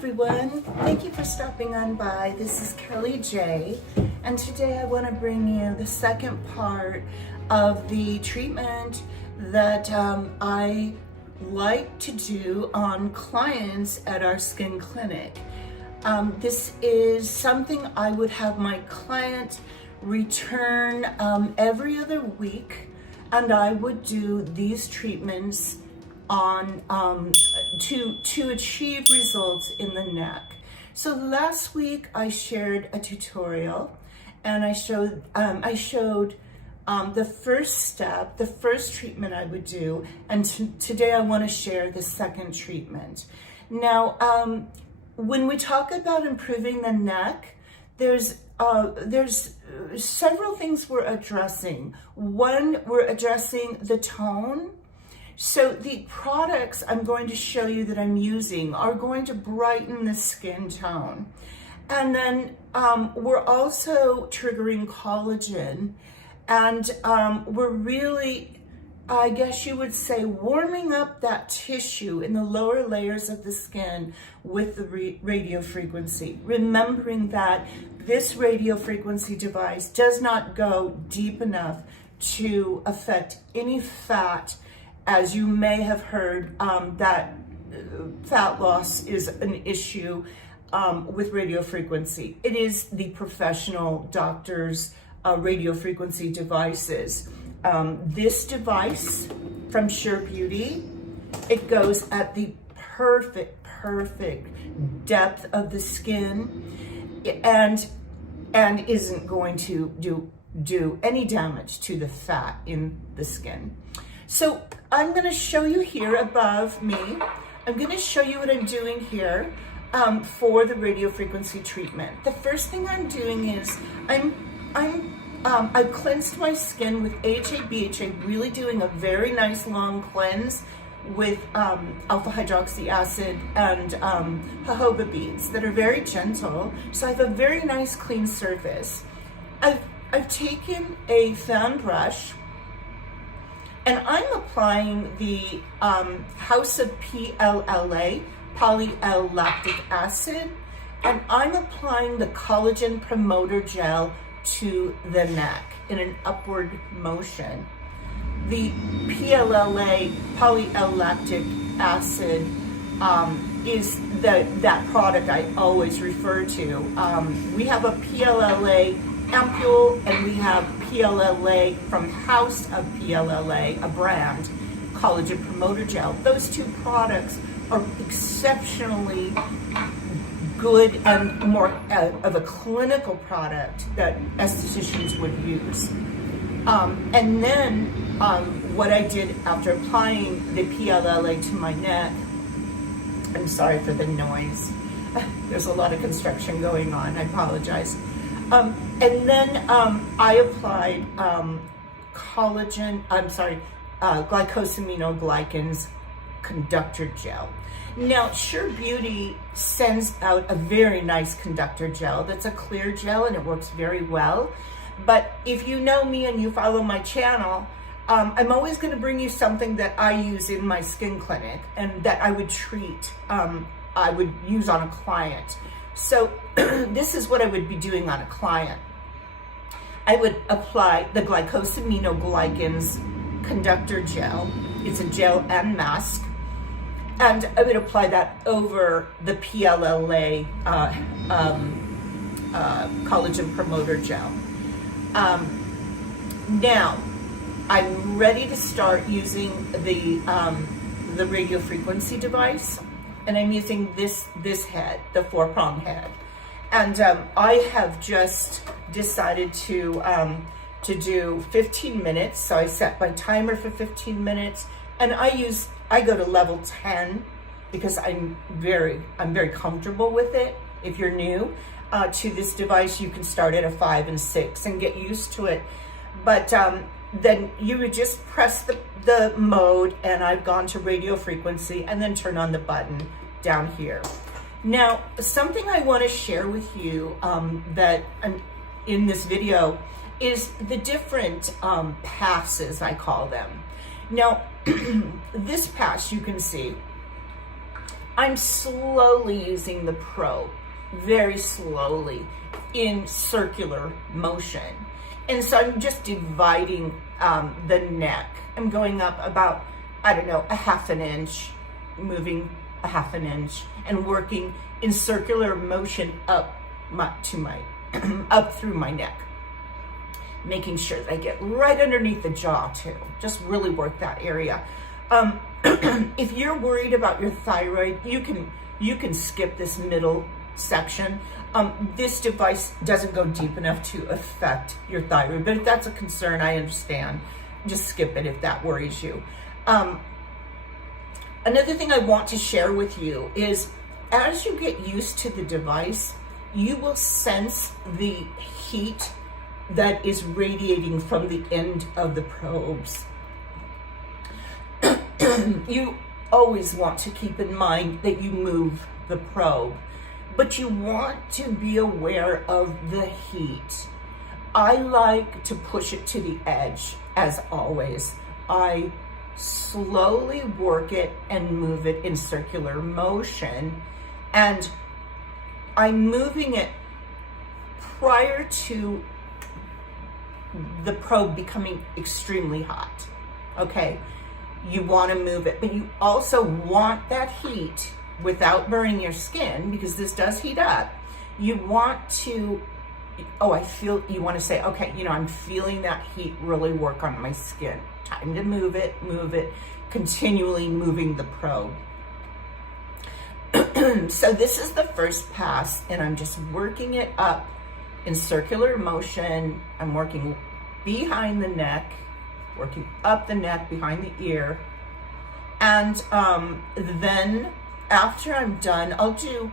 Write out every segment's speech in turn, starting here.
everyone. Thank you for stopping on by. This is Kelly J, and today I want to bring you the second part of the treatment that I like to do on clients at our skin clinic. This is something I would have my client return every other week, and I would do these treatments on to achieve results in the neck. So last week I shared a tutorial, and I showed the first step, the first treatment I would do, and today I want to share the second treatment. Now, when we talk about improving the neck, there's several things we're addressing. One, we're addressing the tone. So the products I'm going to show you that I'm using are going to brighten the skin tone. And then we're also triggering collagen, and we're really, I guess you would say, warming up that tissue in the lower layers of the skin with the radio frequency. Remembering that this radio frequency device does not go deep enough to affect any fat. As you may have heard, that fat loss is an issue with radio frequency. It is the professional doctor's radio frequency devices. This device from Sure Beauty, it goes at the perfect depth of the skin and isn't going to do any damage to the fat in the skin. So I'm going to show you here above me. I'm going to show you what I'm doing here for the radio frequency treatment. The first thing I'm doing is I've cleansed my skin with AHA, BHA, really doing a very nice long cleanse with alpha hydroxy acid and jojoba beads that are very gentle. So I have a very nice clean surface. I've taken a fan brush, and I'm applying the House of PLLA, poly-L-lactic acid, and I'm applying the collagen promoter gel to the neck in an upward motion. The PLLA, poly-L-lactic acid, is that product I always refer to. We have a PLLA ampule, and we have PLLA from House of PLLA, a brand, collagen promoter gel. Those two products are exceptionally good and more of a clinical product that estheticians would use. And then what I did after applying the PLLA to my neck, I'm sorry for the noise. There's a lot of construction going on, I apologize. And then I applied glycosaminoglycans conductor gel. Now, Sure Beauty sends out a very nice conductor gel that's a clear gel, and it works very well. But if you know me and you follow my channel, I'm always going to bring you something that I use in my skin clinic and that I would I would use on a client. So this is what I would be doing on a client. I would apply the glycosaminoglycans conductor gel. It's a gel and mask. And I would apply that over the PLLA collagen promoter gel. Now, I'm ready to start using the radio frequency device, and I'm using this head, the 4-prong head. And I have just decided to do 15 minutes. So I set my timer for 15 minutes, and I go to level 10 because I'm very comfortable with it. If you're new to this device, you can start at a 5 and 6 and get used to it. But then you would just press the mode, and I've gone to radio frequency, and then turn on the button down here. Now, something I want to share with you that in this video is the different passes, I call them. Now, this pass you can see, I'm slowly using the probe, very slowly, in circular motion. And so I'm just dividing the neck. I'm going up about, I don't know, a half an inch, moving a half an inch, and working in circular motion up up through my neck, making sure that I get right underneath the jaw too. Just really work that area. If you're worried about your thyroid, you can skip this middle section. This device doesn't go deep enough to affect your thyroid, but if that's a concern, I understand. Just skip it if that worries you. Another thing I want to share with you is, as you get used to the device, you will sense the heat that is radiating from the end of the probes. You always want to keep in mind that you move the probe, but you want to be aware of the heat. I like to push it to the edge, as always. I slowly work it and move it in circular motion, and I'm moving it prior to the probe becoming extremely hot. Okay, you want to move it, but you also want that heat without burning your skin, because this does heat up. You want to, you want to say, okay, I'm feeling that heat really work on my skin. Time to move it, continually moving the probe. So this is the first pass, and I'm just working it up in circular motion. I'm working behind the neck, working up the neck, behind the ear. And then after I'm done, I'll do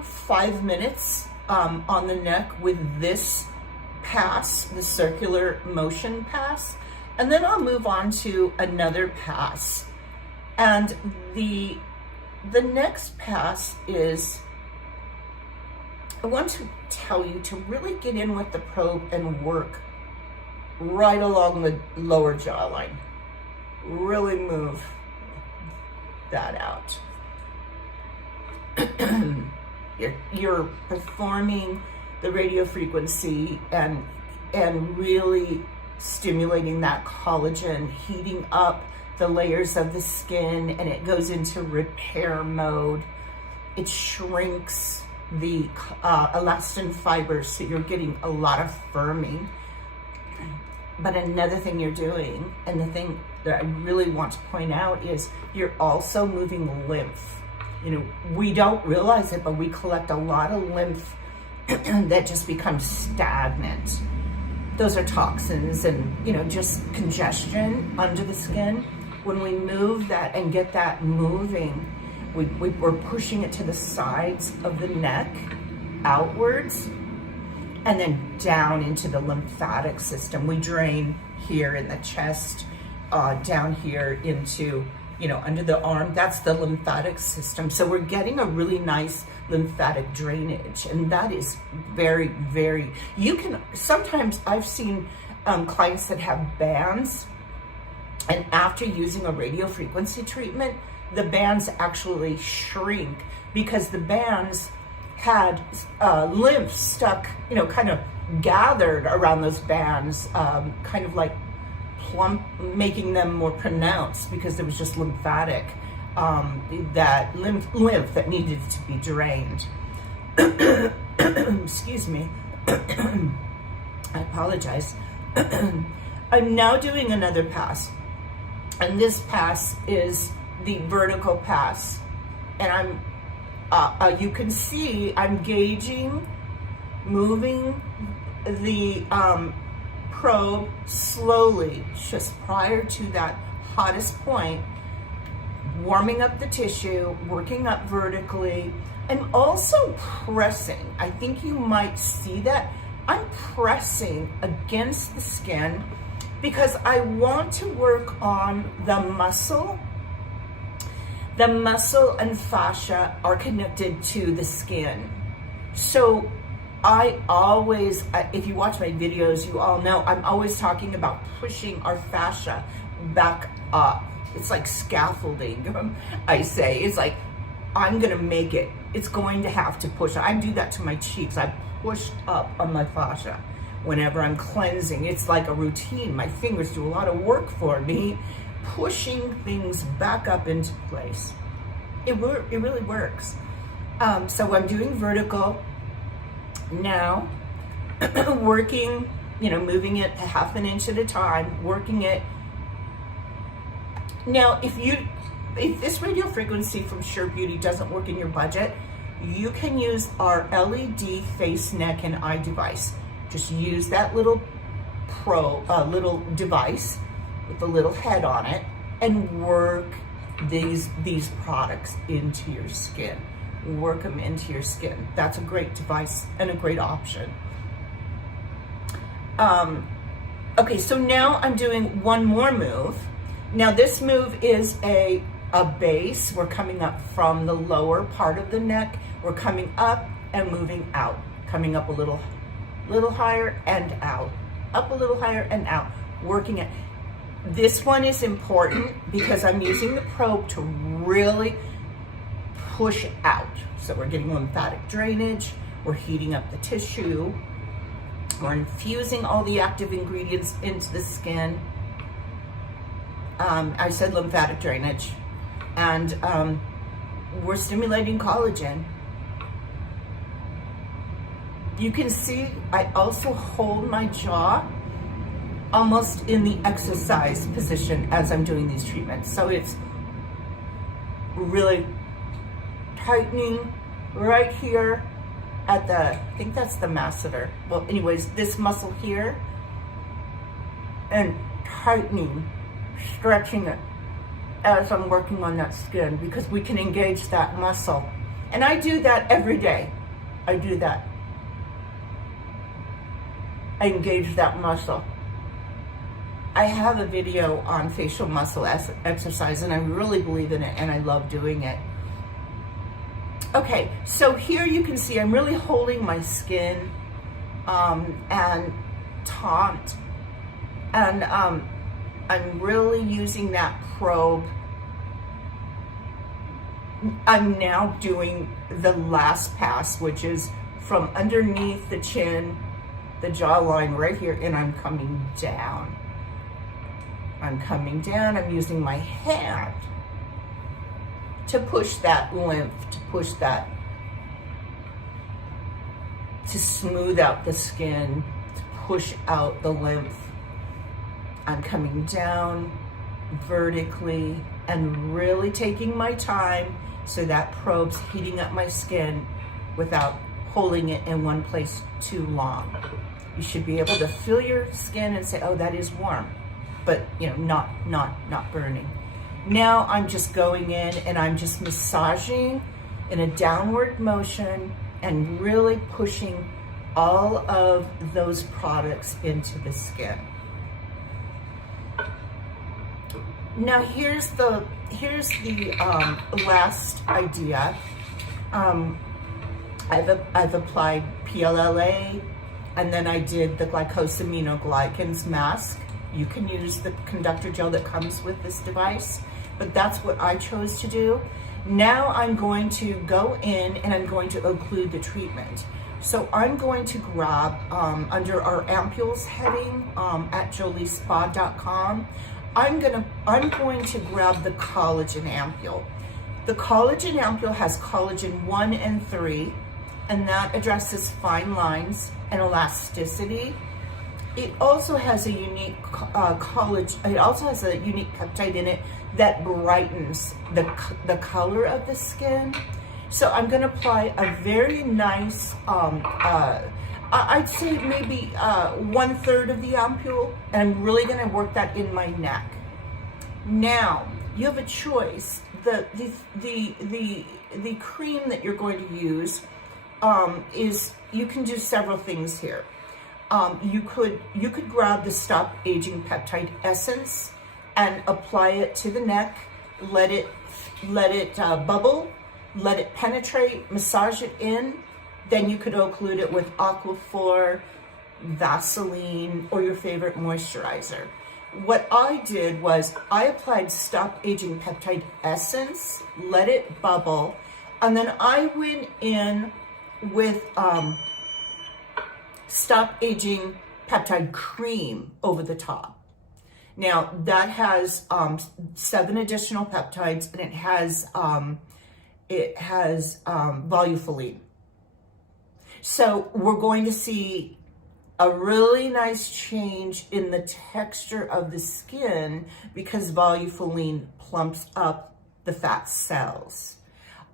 5 minutes on the neck with this pass, the circular motion pass. And then I'll move on to another pass. And the next pass is, I want to tell you to really get in with the probe and work right along the lower jawline. Really move that out. You're performing the radio frequency and really stimulating that collagen, heating up the layers of the skin, and it goes into repair mode. It shrinks the elastin fibers, so you're getting a lot of firming. But another thing you're doing, and the thing that I really want to point out, is you're also moving lymph. We don't realize it, but we collect a lot of lymph that just becomes stagnant. Those are toxins and, just congestion under the skin. When we move that and get that moving, we're pushing it to the sides of the neck, outwards, and then down into the lymphatic system. We drain here in the chest, down here into, under the arm. That's the lymphatic system. So we're getting a really nice lymphatic drainage, and that is very, very, sometimes I've seen clients that have bands, and after using a radio frequency treatment, the bands actually shrink because the bands had lymph stuck, kind of gathered around those bands, kind of like plump, making them more pronounced because there was just lymphatic, that lymph that needed to be drained. Excuse me. I apologize. I'm now doing another pass, and this pass is the vertical pass, and you can see I'm gauging, moving the probe slowly, just prior to that hottest point, warming up the tissue, working up vertically. I'm also pressing. I think you might see that. I'm pressing against the skin because I want to work on the muscle. The muscle and fascia are connected to the skin. So I always, if you watch my videos, you all know I'm always talking about pushing our fascia back up. It's like scaffolding, I say. It's like I'm gonna make it. It's going to have to push. I do that to my cheeks. I push up on my fascia whenever I'm cleansing. It's like a routine. My fingers do a lot of work for me, pushing things back up into place. It really works. So I'm doing vertical now, working, moving it a half an inch at a time, working it. Now, if this radio frequency from Sure Beauty doesn't work in your budget, you can use our LED face, neck, and eye device. Just use that little little device with the little head on it and work these products into your skin. Work them into your skin. That's a great device and a great option. Okay, so now I'm doing one more move. Now this move is a base. We're coming up from the lower part of the neck. We're coming up and moving out. Coming up a little higher and out. Up a little higher and out. Working it. This one is important because I'm using the probe to really push out. So we're getting lymphatic drainage. We're heating up the tissue. We're infusing all the active ingredients into the skin. I said lymphatic drainage. And we're stimulating collagen. You can see I also hold my jaw almost in the exercise position as I'm doing these treatments. So it's really tightening right here at I think that's the masseter. Well, anyways, this muscle here, and tightening, stretching it as I'm working on that skin, because we can engage that muscle. And I do that every day. I do that. I engage that muscle. I have a video on facial muscle exercise, and I really believe in it, and I love doing it. Okay, so here you can see I'm really holding my skin and taut, and I'm really using that probe. I'm now doing the last pass, which is from underneath the chin, the jawline right here, and I'm coming down. I'm coming down. I'm using my hand to push that lymph, to smooth out the skin, to push out the lymph. I'm coming down vertically and really taking my time so that probe's heating up my skin without holding it in one place too long. You should be able to feel your skin and say, oh, that is warm, but not burning. Now I'm just going in and I'm just massaging in a downward motion and really pushing all of those products into the skin. Now here's the last idea. I've applied PLLA, and then I did the glycosaminoglycans mask. You can use the conductor gel that comes with this device, but that's what I chose to do. Now I'm going to go in and I'm going to occlude the treatment. So I'm going to grab, under our ampules heading at joliespa.com, I'm going to grab the collagen ampule. The collagen ampule has collagen 1 and 3, and that addresses fine lines and elasticity. It also has a unique it also has a unique peptide in it that brightens the color of the skin. So I'm going to apply a very nice, I'd say maybe 1/3 of the ampule, and I'm really going to work that in my neck. Now you have a choice. The cream that you're going to use is, you can do several things here. You could grab the Stop Aging Peptide Essence and apply it to the neck. Let it bubble, let it penetrate, massage it in. Then you could occlude it with Aquaphor, Vaseline, or your favorite moisturizer. What I did was I applied Stop Aging Peptide Essence, let it bubble, And then I went in with Stop Aging Peptide Cream over the top. Now that has 7 additional peptides, and it has volufiline. So we're going to see a really nice change in the texture of the skin because volufiline plumps up the fat cells.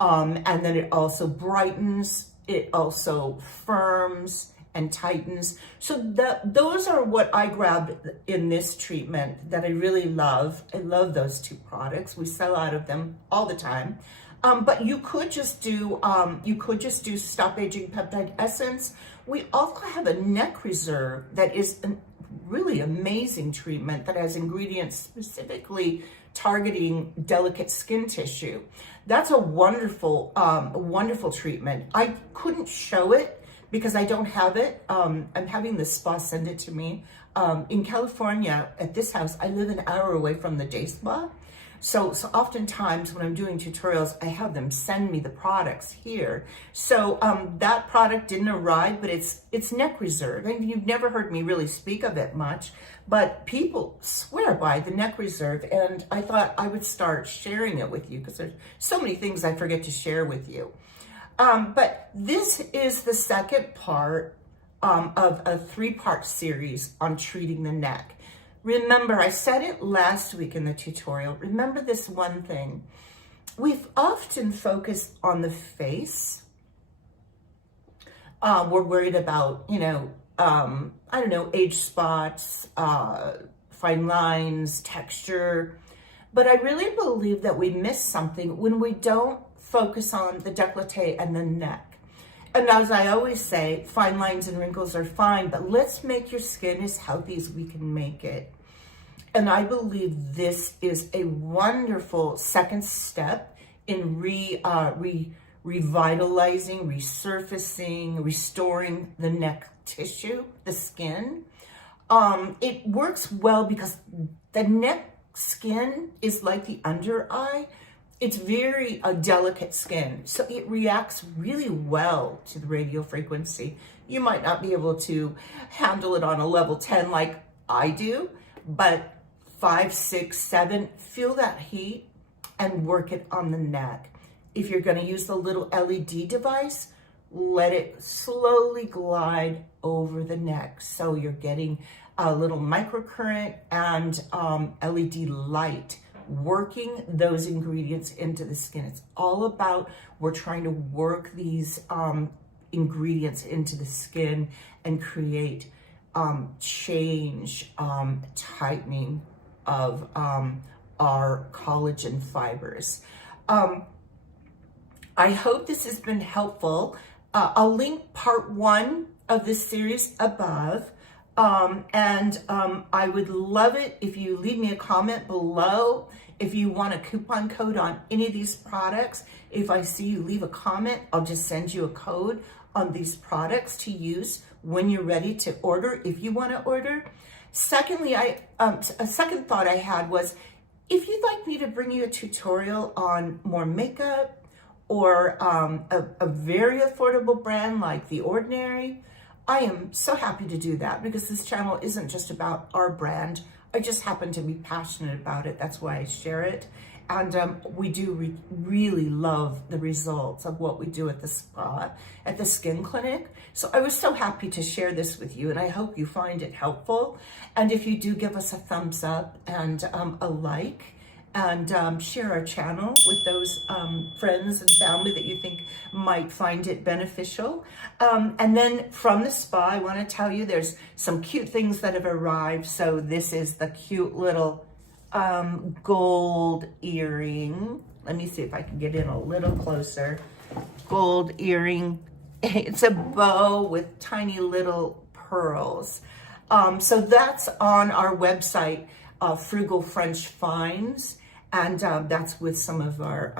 And then it also brightens, it also firms and tightens. So those are what I grabbed in this treatment that I really love. I love those 2 products. We sell out of them all the time. But you could just do Stop Aging Peptide Essence. We also have a neck reserve that is a really amazing treatment that has ingredients specifically targeting delicate skin tissue. That's a wonderful treatment. I couldn't show it because I don't have it. I'm having the spa send it to me. In California, at this house, I live an hour away from the day spa. So oftentimes when I'm doing tutorials, I have them send me the products here. So that product didn't arrive, but it's Neck Reserve. I mean, you've never heard me really speak of it much, but people swear by the Neck Reserve, and I thought I would start sharing it with you because there's so many things I forget to share with you. But this is the second part of a 3-part series on treating the neck. Remember, I said it last week in the tutorial. Remember this one thing. We've often focused on the face. We're worried about, I don't know, age spots, fine lines, texture. But I really believe that we miss something when we don't focus on the décolleté and the neck. And as I always say, fine lines and wrinkles are fine, but let's make your skin as healthy as we can make it. And I believe this is a wonderful second step in revitalizing, resurfacing, restoring the neck tissue, the skin. It works well because the neck skin is like the under eye. It's very delicate skin, so it reacts really well to the radio frequency. You might not be able to handle it on a level 10 like I do, but 5, 6, 7, feel that heat and work it on the neck. If you're going to use the little LED device, let it slowly glide over the neck. So you're getting a little microcurrent and LED light working those ingredients into the skin. It's all about, we're trying to work these ingredients into the skin and create change, tightening of our collagen fibers. I hope this has been helpful. I'll link part 1 of this series above. I would love it if you leave me a comment below. If you want a coupon code on any of these products, if I see you leave a comment, I'll just send you a code on these products to use when you're ready to order, if you want to order. Secondly, a second thought I had was, if you'd like me to bring you a tutorial on more makeup or a very affordable brand like The Ordinary, I am so happy to do that because this channel isn't just about our brand. I just happen to be passionate about it. That's why I share it. And we do really love the results of what we do at the spa, at the skin clinic. So I was so happy to share this with you, and I hope you find it helpful. And if you do, give us a thumbs up and a like, and share our channel with those friends and family that you think might find it beneficial. And then from the spa, I want to tell you there's some cute things that have arrived. So this is the cute little gold earring. Let me see if I can get in a little closer. Gold earring. It's a bow with tiny little pearls. So that's on our website, Frugal French Finds, and that's with some of our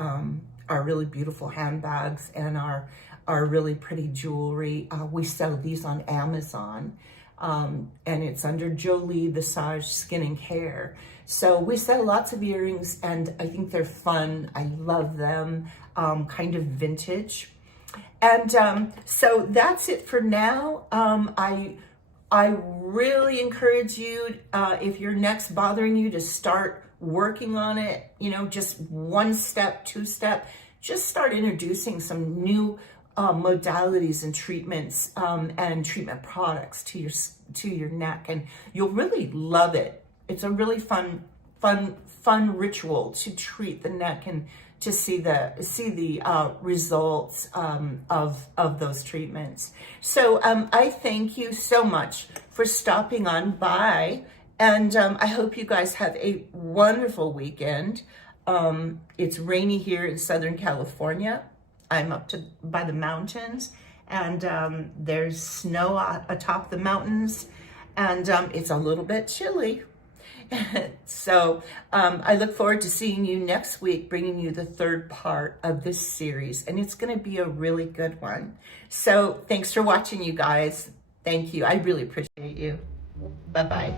really beautiful handbags and our really pretty jewelry. We sell these on Amazon. and it's under Jolie Visage Skin and Care. So we sell lots of earrings, and I think they're fun. I love them, kind of vintage. And so that's it for now. I really encourage you, if your neck's bothering you, to start working on it, you know, just 1 step, 2 step, just start introducing some new modalities and treatments and treatment products to your neck, and you'll really love it. It's a really fun ritual to treat the neck and to see the results of those treatments. So I thank you so much for stopping on by, and I hope you guys have a wonderful weekend. It's rainy here in Southern California. I'm up by the mountains, and there's snow atop the mountains, and it's a little bit chilly. So I look forward to seeing you next week, bringing you the 3rd part of this series, and it's going to be a really good one. So thanks for watching, you guys. Thank you. I really appreciate you. Bye-bye.